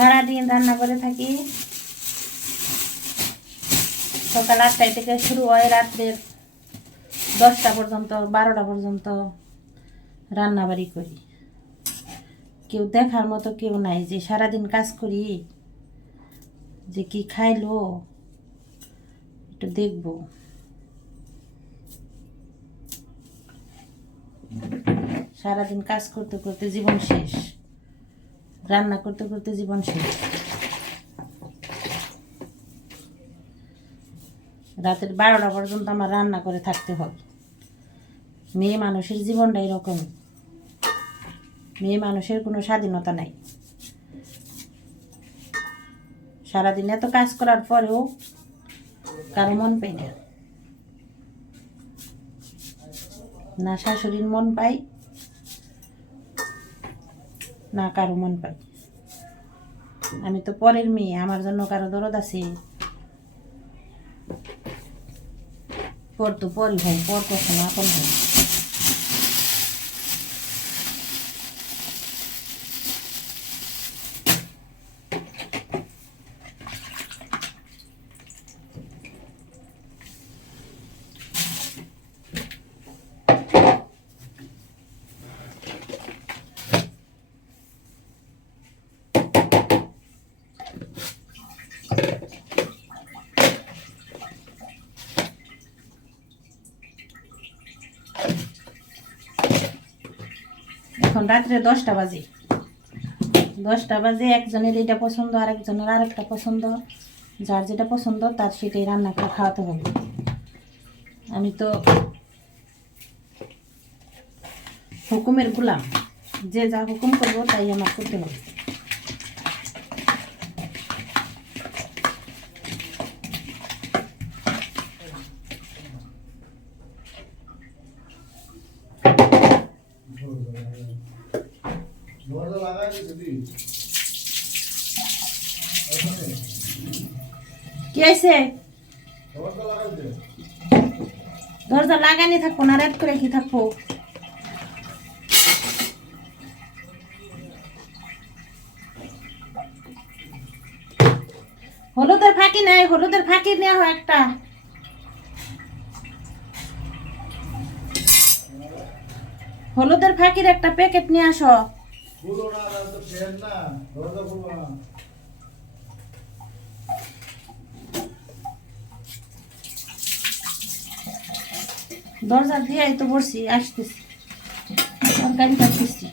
সারাদিন রান্না করে থাকি। সকাল 8টায় থেকে শুরু হয়, রাত্রের 10টা পর্যন্ত, 12টা পর্যন্ত রান্নাবাড়ি করি। কেউ দেখার মতো কেউ নাই যে সারাদিন কাজ করি, যে কি খাইলো একটু দেখবো। সারাদিন কাজ করতে করতে জীবন শেষ, রান্না করতে করতে জীবন শেষ। রাতের 12টা পর্যন্ত আমার রান্না করে থাকতে হবে। মেয়ে মানুষের জীবনটা এরকম, মেয়ে মানুষের কোনো স্বাধীনতা নাই। সারাদিন এত কাজ করার পরেও কারো মন পাই না, না শাশুড়ির মন পাই, না কারো মন পাই। আমি তো পরের মেয়ে, আমার জন্য কারো দরদ আছে? পর তো পরই হয়, পর কখনো আপন হয়। এখন রাত্রে 10টা বাজে। 10টা বাজে, একজনের এটা পছন্দ, আরেকজনের আরেকটা পছন্দ। যার যেটা পছন্দ তার সেটাই রান্না করে খাওয়াতে হবে। আমি তো হুকুমের গোলাম, যে যা হুকুম করবো তাই আমার করতে হবে। কি আছে? দরজা লাগানি থাকবো না, রাত করে কি থাকবো? হলুদের ফাঁকি নাই, হলুদের ফাঁকি নেওয়া হয় একটা। হলুদের ফাঁকির একটা প্যাকেট নিয়ে আসো। দরজা দিয়ে তো বসছি, আসতেছি, তরকারি কাটতেছি।